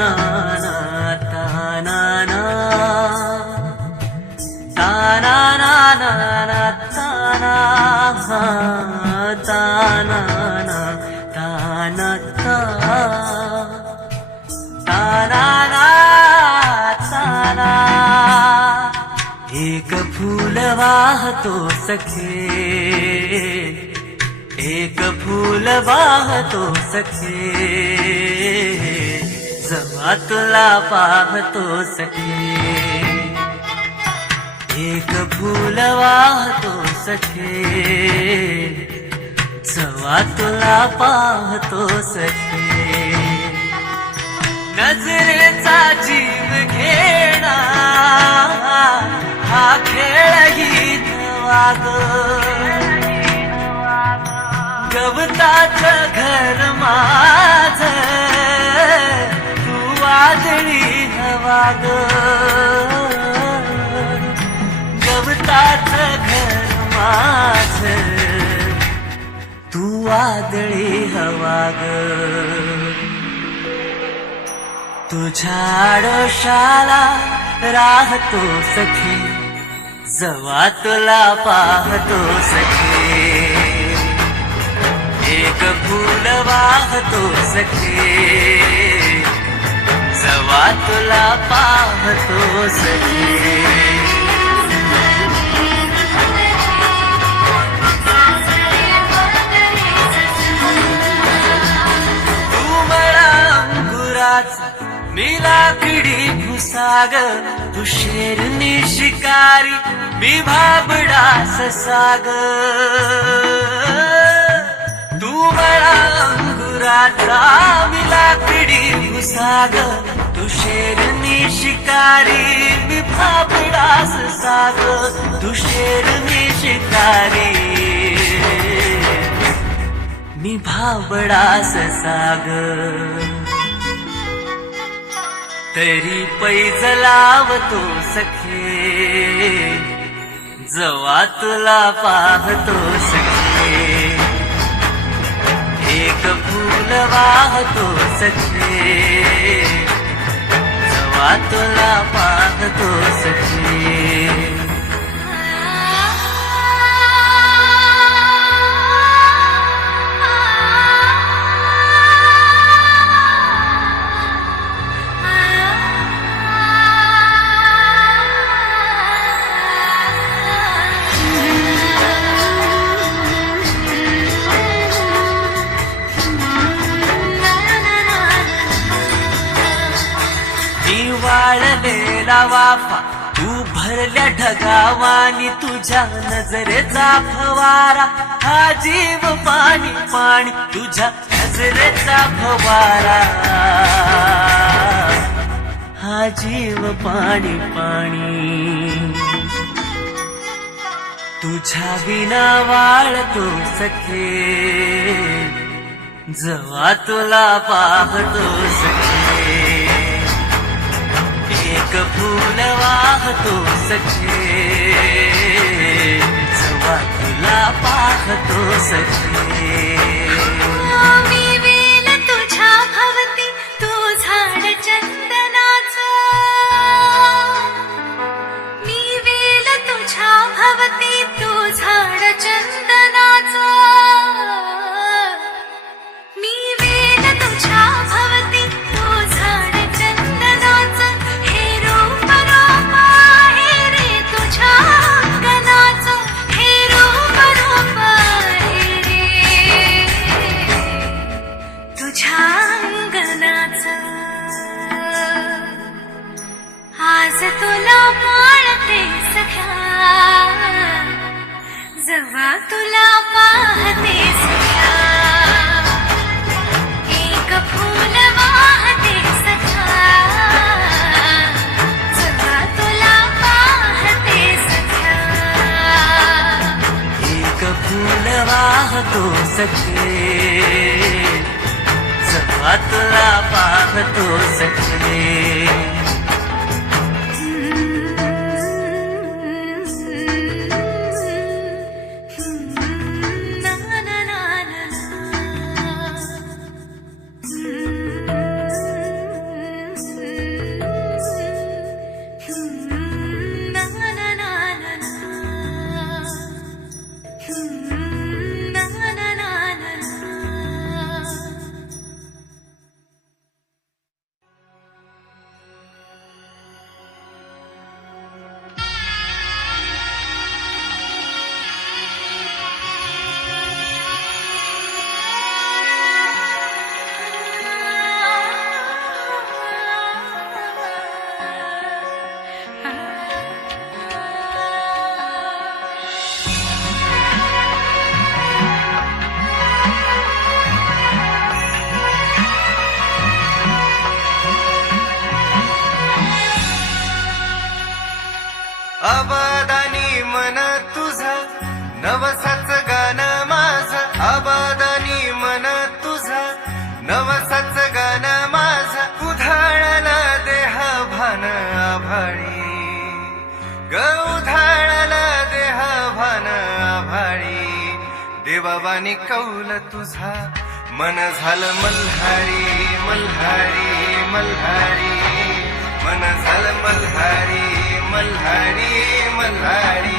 ना ना ता ना ना ता ना ना ना ना ता ना ता ना ना ता ना ता ता ना ना ता ना एक फूल वाहतो सखे एक फूल वाहतो सखे जेव्हा तुला पाहतो सखे एक फूल वाहतो सखे जेव्हा तुला पाहतो सखे नजरेचा जीव घेणा हा खेळ गीत वाग गवताच घर माझ तू वादळी हवा ग गवताच घर माझ तू वादळी हवा ग तुझ्या आडोशाला राहतो सखी जेव्हा तुला पाहतो सखी एक फूल वाहतो सखे जेव्हा तुला पाहतो सखे तू मला अंकुराचा मी लाकडी भुसाग तू शेरनी शिकारी मी भाबडा ससाग तू मला अंकुराचा मी लाकडी भुसाग तू शेरनी शिकारी मी भाबडा ससाग तू शेरनी शिकारी मी भाबडा ससाग तरी पैज लावतो सखे जेव्हा तुला पाहतो सखे एक फूल वाहतो सखे जेव्हा तुला पाहतो सखे वाळलेला वाफा तू भरल्या ढगावानी तुझ्या नजरेचा फवारा हा जीव पाणी पाणी तुझ्या नजरेचा फवारा हा जीव पाणी पाणी तुझ्या बिना वाळतो सखे जेव्हा तुला पाहतो सखे एक फूल वाहतो सखे जेव्हा तुला पाहतो सखे मी वेल तुझ्या भवती तू झाड चंदनाचं मी वेल तुझ्या भवती तू झाड चंदनाचं मी वेल तुझ्या भवती तू झाड चंदनाचं हे रूप रूप आहे रे तुझ्या अंगणाचं हे रूप रूप आहे रे तुझ्या अंगणाचं आज तुला पाळते सख्या जेव्हा तुला पाहते सख्या एक फूल वाहते सख्या जेव्हा तुला पाहते सख्या एक फूल वाहतो सखे जेव्हा तुला पाहतो सखे देवावानी कौल तुझा मन झालं मल्हारी मल्हारी मल्हारी मन झालं मल्हारी मल्हारी मल्हारी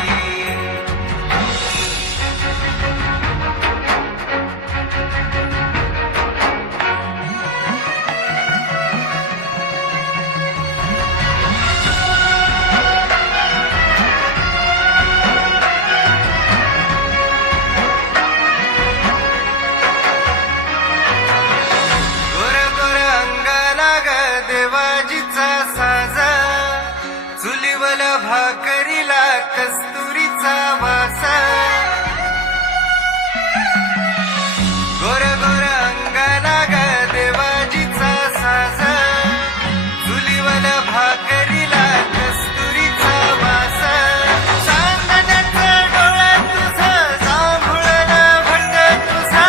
भाकरीला कस्तुरीचा वासा गोर गोर अंगाला ग देवाजीचा साजा चुलीवल भाकरीला कस्तुरीचा वासा चांदण्याचं डोळ्यात तुझं जांभुळला भंड तुझा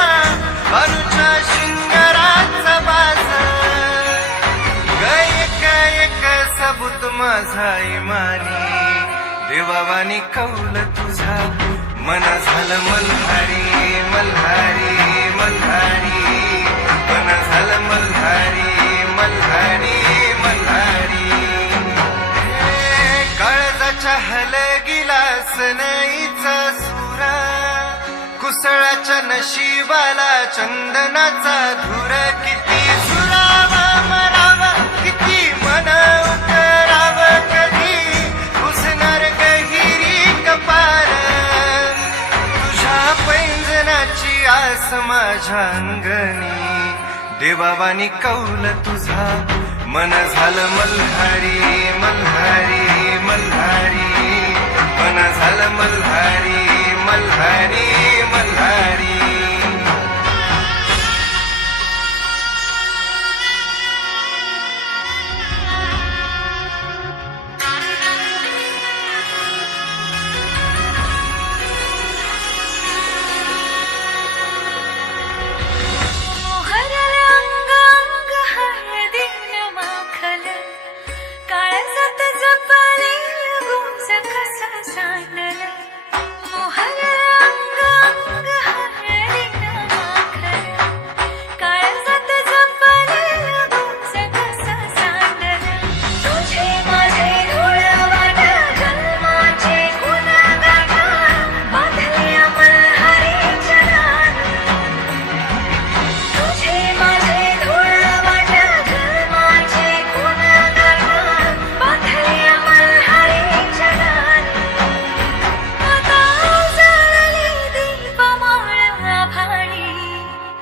बालूच्या शिंगाराचा बाज एक सबूत माझा इमानी देवावानी कौल तुझा मन झालं मल्हारी मल्हारी मल्हारी मन झालं मल्हारी मल्हारी मल्हारी काळजाच्या हलगिला सनईचा सुरा कुसळाच्या नशिबाला चंदनाचा धुर किती सुरावा मरावा किती मन उतराव कधी घुसणार गहिरी कपाल तुझ्या पैंजनाची आस माझ्या अंगणी देवावानी कौल तुझा मन झालं मल्हारी मल्हारी मल्हारी मन झालं मल्हारी मल्हारी मल्हारी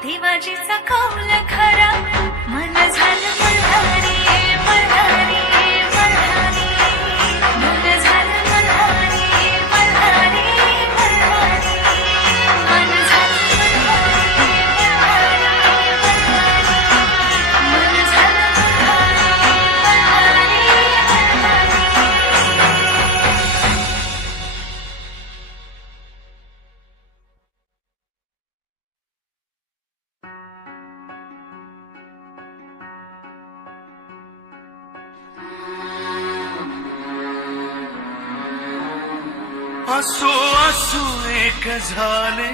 देवाजीचा कौल खरा मन झालं मल्हारी मल्हारी मल्हारी मन झालं मल्हारी मल्हारी मल्हारी मन झालं मल्हारी मल्हारी मल्हारी मन झालं मल्हारी मल्हारी असो असो एक झाले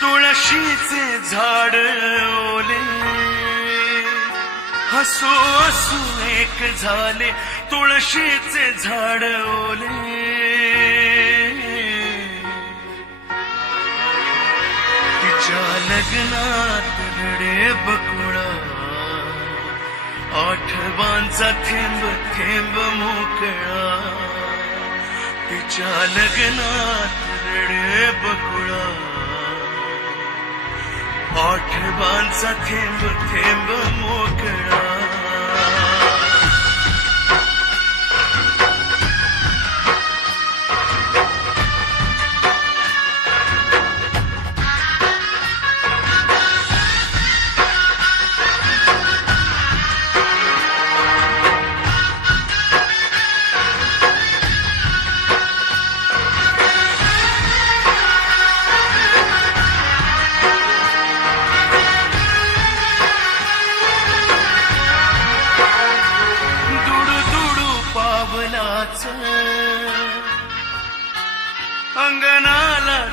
तुळशीचे झाड ओले हसो असो एक झाले तुळशीचे झाड ओले तिच्या लग्नात रडे बकुळा आठवांचा थेंब थेंब मोकळा तिच्या लग्नात रडे बकुळा आठवांचा थेंब थेंब मोकळा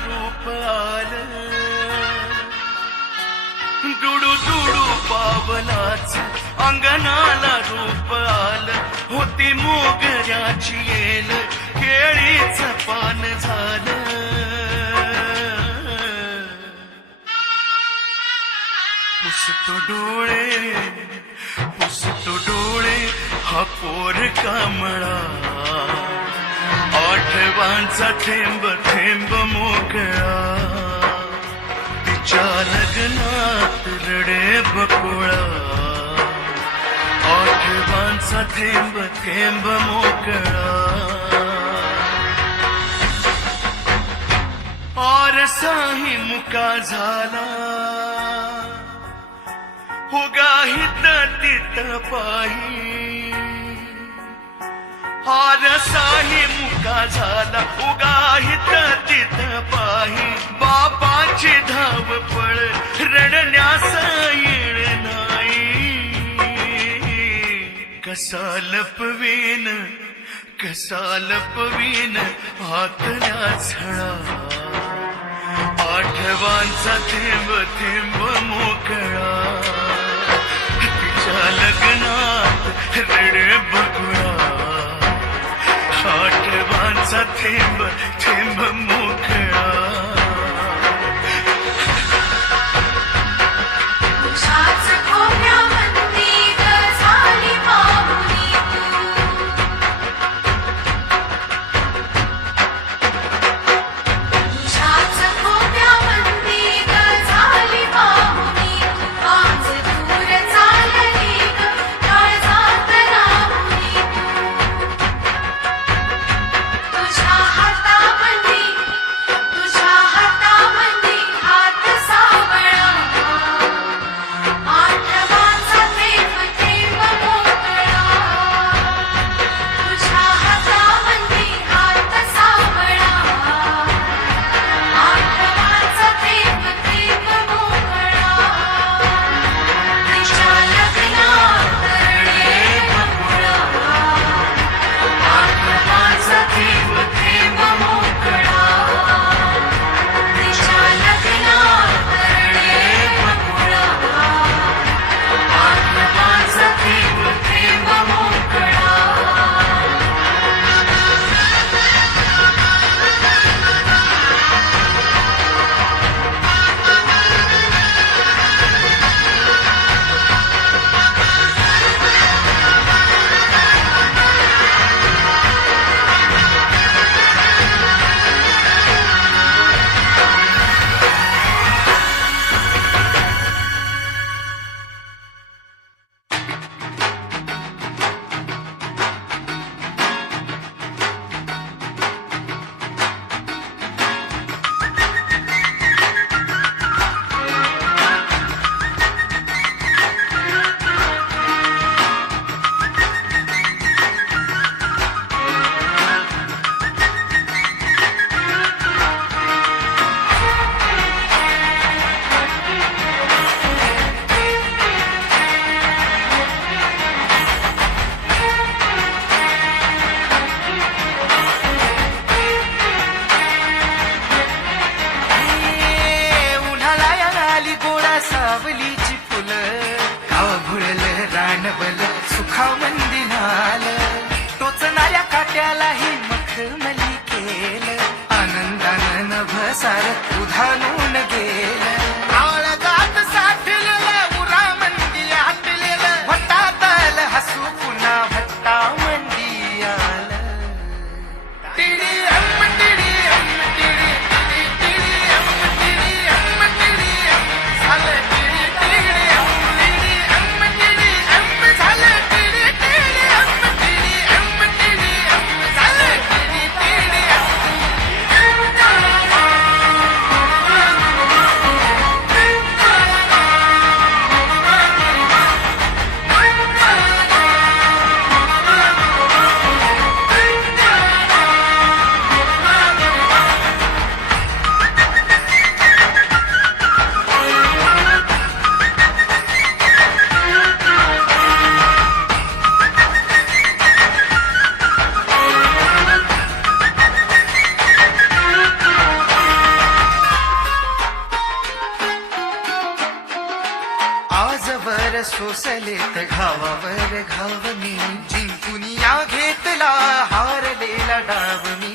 रूप आलं डुडू डुडू पावलाच अंगणाला रूप आलं होती मोगऱ्याची येल केळीच पान झालं पुसतो डोळे हा पोर कामळा आठवांचा थेंब थेंब मोकळा तिच्या लग्नात रडे बकुळा आठवांचा थेंब थेंब मोकळा आरसाही मुका झाला उगाहित तित पाही आरसाही मुका झाला उगाहित तित पाही बापाची धावपळ रडण्यास येळ नाही कसा लपवीन आतल्या झळा आठवांचा थेंब थेंब मोकळा तिच्या लग्नात रडे बकुळा आठवांचा थेंब थेंब मोकळा तुझ्याच खोऱ्यामध्ये ग झाली पाहुणी तुझ्याच खोऱ्यामध्ये ग झाली पाहुणी आज दूर चालली ग काळजात राहुनी तुझ्या हातामध्ये हात सावळा आठवांचा थेंब थेंब मोकळा तुझ्या हातामध्ये हात सावळा आठवांचा थेंब थेंब मोकळा तिच्या लग्नात रडे बकुळा आठवांचा थेंब थेंब मोकळा तिच्या लग्नात रडे बकुळा आठवांचा थेंब थेंब मोकळा उन्हाळा आली गोळा सावलीची फुलं गाव भुळलं रानवल सुखाव मंदिनाल टोचणाऱ्या काट्यालाही मखमली केलं आनंदानं नभसार उधानून गेलं आवळगात साठलेलं उरा मंदी आटलेलं भट्टातल हसू पुन्हा भट्टा मंदी आलं टिडी अम्म टिडी अम्म टिडी टिडी टिडी अम्म टिडी अम्म टिडी अम्म झालं टिडी टिडी अम्म टिडी अम्म टिडी अम्म झालं टिडी टिडी अम्म टिडी अम्म टिडी अम्म झालं टिडी टिडी अम्म आजवर सोसलेत घावावर घाव मी जिंकून या घेतला हारलेला डाव मी